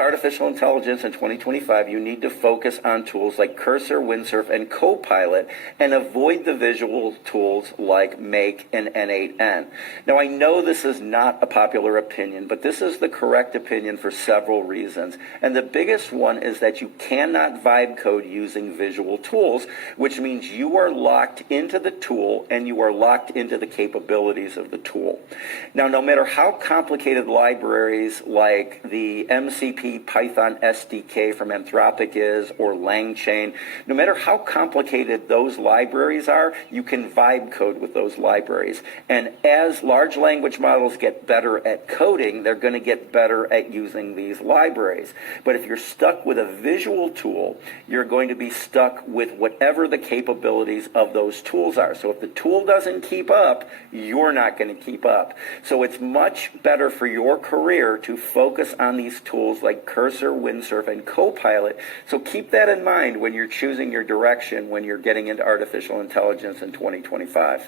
into artificial intelligence in 2025, you need to focus on tools like Cursor, Windsurf, and Copilot, and avoid the visual tools like Make and n8n. Now, I know this is not a popular opinion, but this is the correct opinion for several reasons. And the biggest one is that you cannot vibe code using visual tools, which means you are locked into the tool and you are locked into the capabilities of the tool. Now, no matter how complicated libraries like the mcp-python-sdk from Anthropic is, or LangChain, no matter how complicated those libraries are, you can vibe code with those libraries. And as large language models get better at coding, they're going to get better at using these libraries. But if you're stuck with a visual tool, you're going to be stuck with whatever the capabilities of those tools are. So if the tool doesn't keep up, you're not going to keep up. So it's much better for your career to focus on these tools like Cursor, Windsurf, and Copilot. So keep that in mind when you're choosing your direction when you're getting into artificial intelligence in 2025.